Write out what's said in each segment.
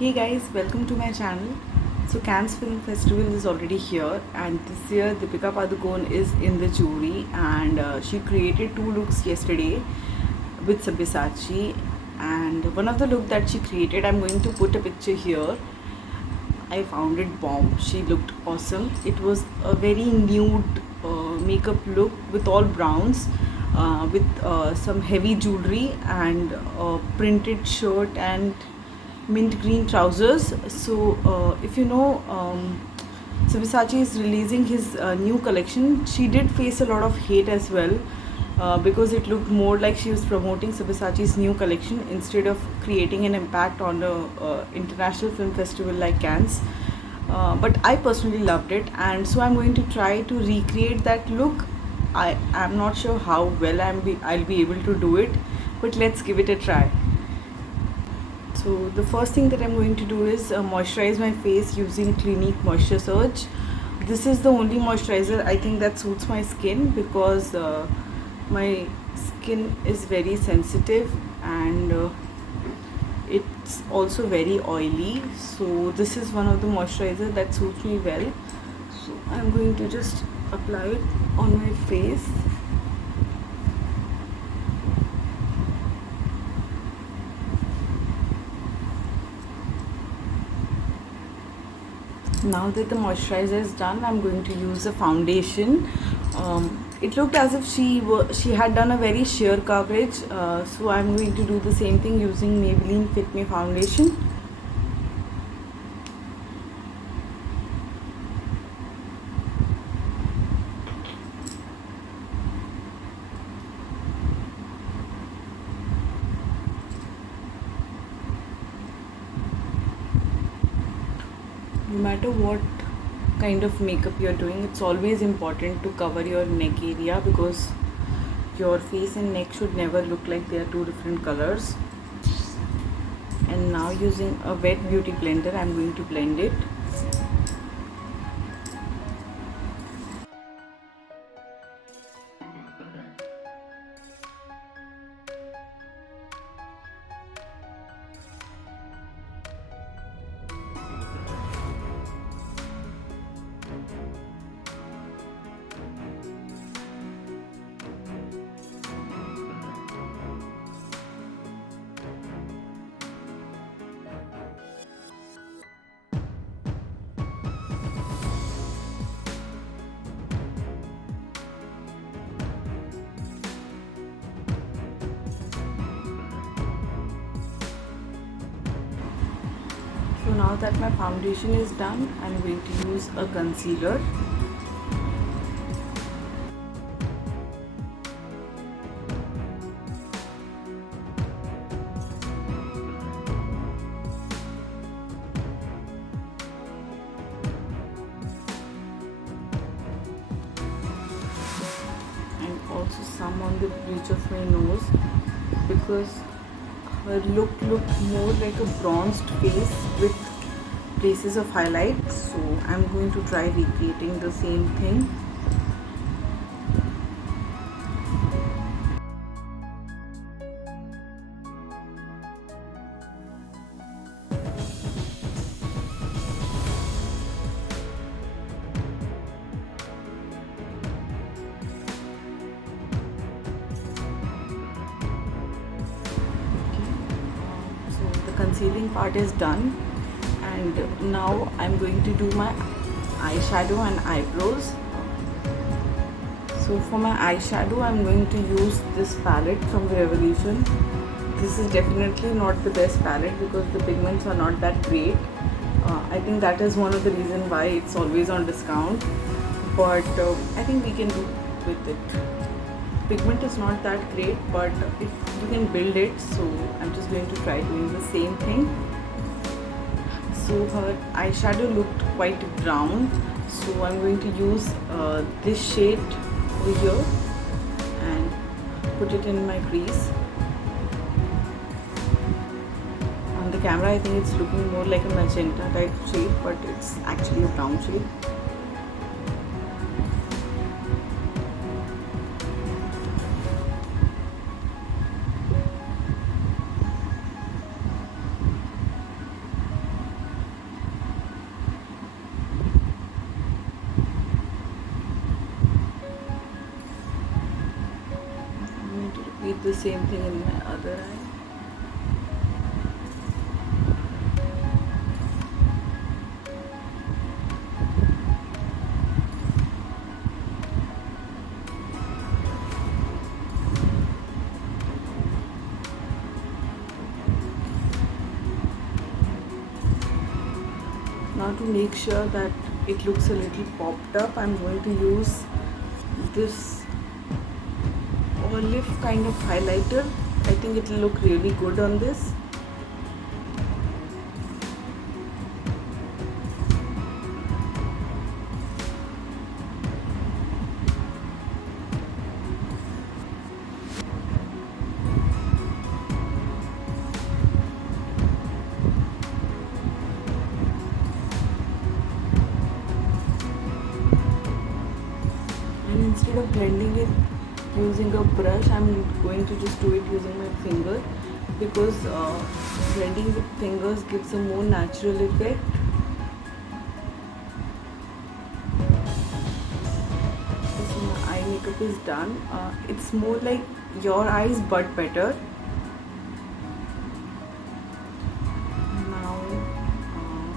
Hey guys, welcome to my channel. So Cannes Film Festival is already here, and this year Deepika Padukone is in the jury, and she created two looks yesterday with Sabyasachi. And one of the look that she created, I'm going to put a picture here. I found it bomb. She looked awesome. It was a very nude makeup look with all browns, with some heavy jewelry and a printed shirt and mint green trousers. So if you know, Sabyasachi is releasing his new collection. She did face a lot of hate as well, because it looked more like she was promoting Sabyasachi's new collection instead of creating an impact on the international film festival like Cannes. But I personally loved it, and so I'm going to try to recreate that look. I am not sure how well I'll be able to do it, but let's give it a try. So the first thing that I'm going to do is moisturize my face using Clinique Moisture Surge. This is the only moisturizer I think that suits my skin, because my skin is very sensitive, and it's also very oily. So this is one of the moisturizer that suits me well. So I'm going to just apply it on my face. Now that the moisturizer is done, I'm going to use a foundation. It looked as if she had done a very sheer coverage, so I'm going to do the same thing using Maybelline Fit Me foundation. No matter what kind of makeup you're doing, it's always important to cover your neck area, because your face and neck should never look like they are two different colors. And now using a wet beauty blender, I'm going to blend it. So now that my foundation is done, I'm going to use a concealer. And also some on the bridge of my nose, because her look looked more like a bronzed face with places of highlights. So I'm going to try recreating the same thing. Concealing part is done, and now I'm going to do my eyeshadow and eyebrows. So for my eyeshadow, I'm going to use this palette from Revolution. This is definitely not the best palette, because the pigments are not that great. I think that is one of the reasons why it's always on discount, but I think we can do with it. Pigment is not that great, but if you can build it, so I'm just going to try doing the same thing. So her eyeshadow looked quite brown, so I'm going to use this shade over here and put it in my crease. On the camera I think it's looking more like a magenta type shade, but it's actually a brown shade. the same thing in my other eye. Now to make sure that it looks a little popped up, I'm going to use this olive kind of highlighter. I think it will look really good on this. And instead of blending it using a brush, I'm going to just do it using my finger, because blending with fingers gives a more natural effect. So my eye makeup is done. It's more like your eyes but better. Now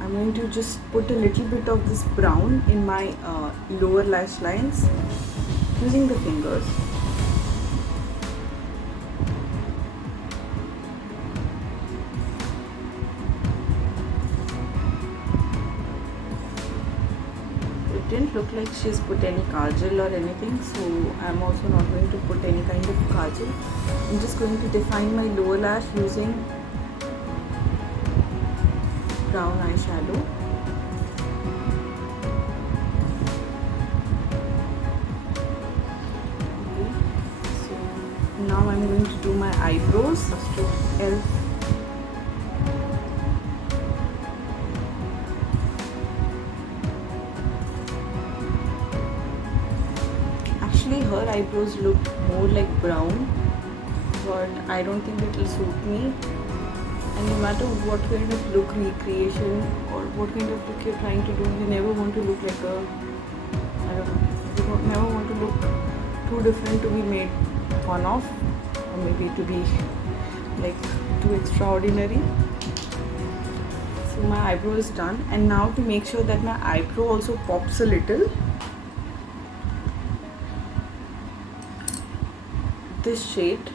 I'm going to just put a little bit of this brown in my lower lash lines using the fingers. It didn't look like she's put any kajal or anything, so I'm also not going to put any kind of kajal. I'm just going to define my lower lash using brown eyeshadow. Okay, so now I'm going to do my eyebrows. Elf. Actually, her eyebrows look more like brown, but I don't think it will suit me. And no matter what kind of look recreation or what kind of look you're trying to do, you never want to look like a, I don't know, you never want to look too different to be made fun of, or maybe to be like too extraordinary. So my eyebrow is done, and now to make sure that my eyebrow also pops a little, this shade,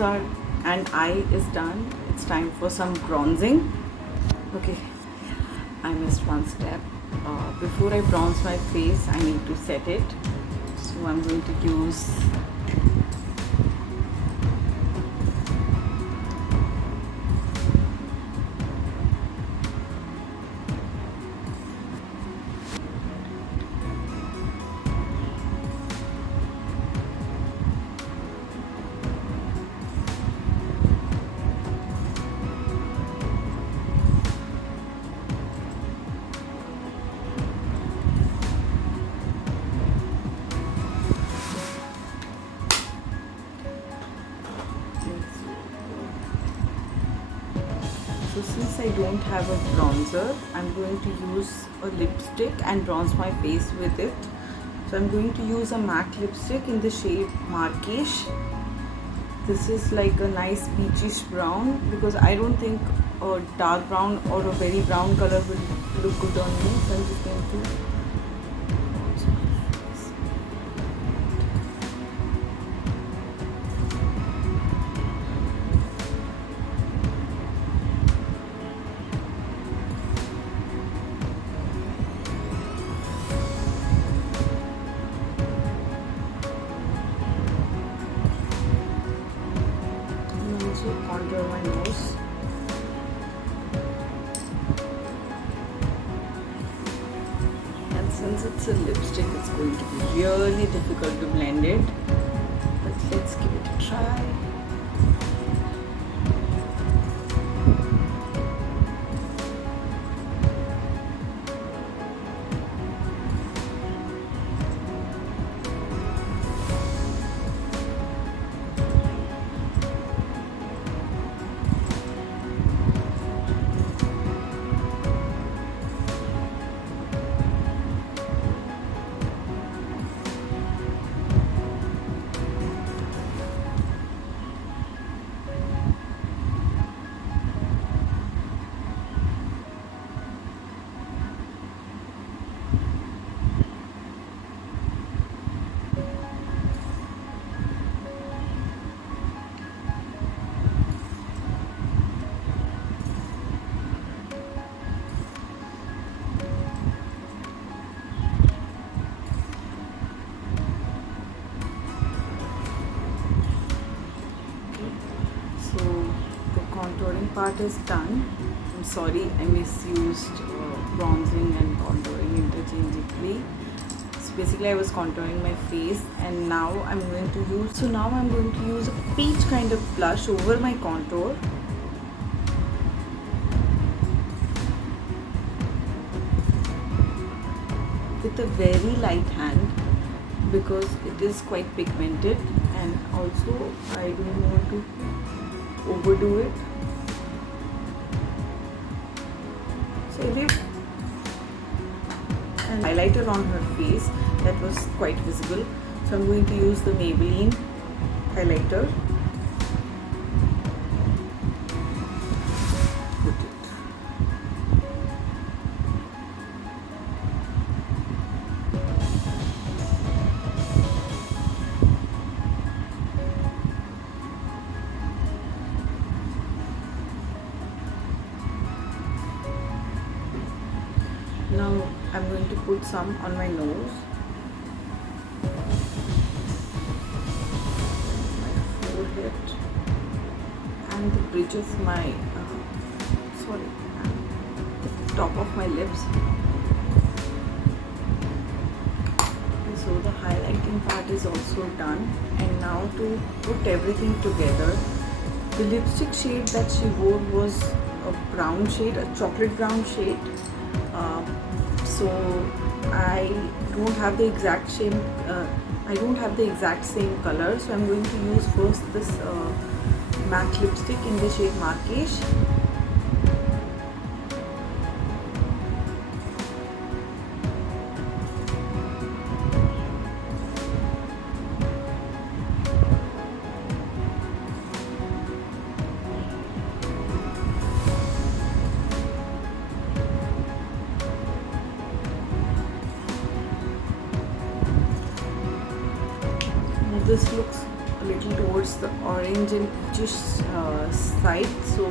are, and eye is done. It's time for some bronzing. Okay, I missed one step. Before I bronze my face, I need to set it. So I'm going to use So since I don't have a bronzer, I'm going to use a lipstick and bronze my face with it. So I'm going to use a matte lipstick in the shade Marrakesh. This is like a nice peachish brown, because I don't think a dark brown or a very brown color will look good on me. So I'm just going to bronze my face. Contour my nose. And since it's a lipstick, it's going to be really difficult to blend it. But let's give it a try. part is done. I'm sorry I misused bronzing and contouring interchangeably. So basically I was contouring my face, and now I'm going to use a peach kind of blush over my contour. With a very light hand, because it is quite pigmented, and also I don't want to overdo it. So I gave an highlighter on her face that was quite visible, so I'm going to use the Maybelline highlighter. Put it. Now I'm going to put some on my nose, my forehead, and the bridge of my the top of my lips. Okay, so the highlighting part is also done, and now to put everything together, the lipstick shade that she wore was a brown shade, a chocolate brown shade. So I don't have the exact same color, so I'm going to use first this matte lipstick in the shade Marrakesh. This looks a little towards the orange and peachish side, so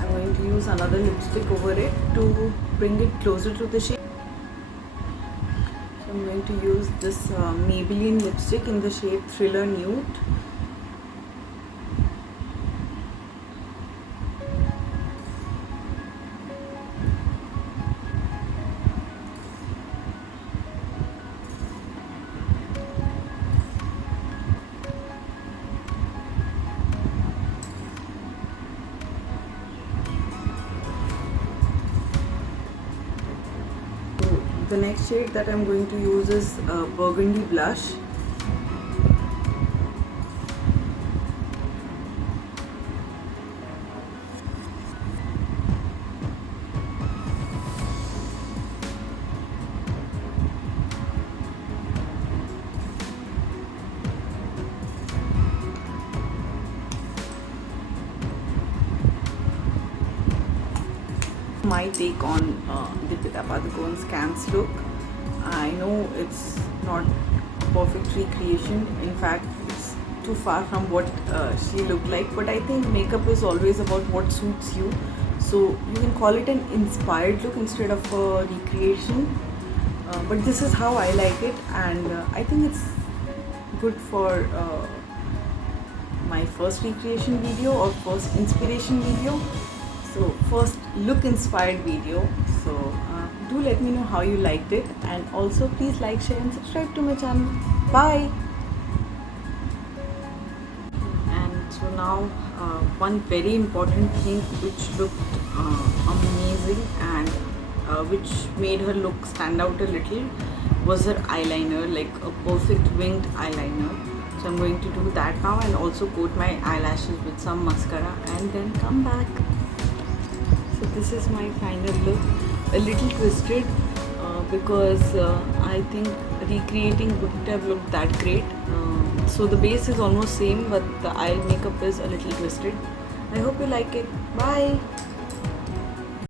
I'm going to use another lipstick over it to bring it closer to the shade. So I'm going to use this Maybelline lipstick in the shade Thriller Nude. The next shade that I'm going to use is Burgundy Blush. My take on Deepika Padukone's Cannes look. I know it's not a perfect recreation. In fact, it's too far from what she looked like. But I think makeup is always about what suits you. So you can call it an inspired look instead of a recreation. But this is how I like it, and I think it's good for my first recreation video or first inspiration video. So first look inspired video. So do let me know how you liked it, and also please like, share and subscribe to my channel. Bye. And so now one very important thing which looked amazing and which made her look stand out a little was her eyeliner, like a perfect winged eyeliner. So I'm going to do that now, and also coat my eyelashes with some mascara and then come back. So this is my final look, a little twisted because I think recreating wouldn't have looked that great. So the base is almost same, but the eye makeup is a little twisted. I hope you like it. Bye.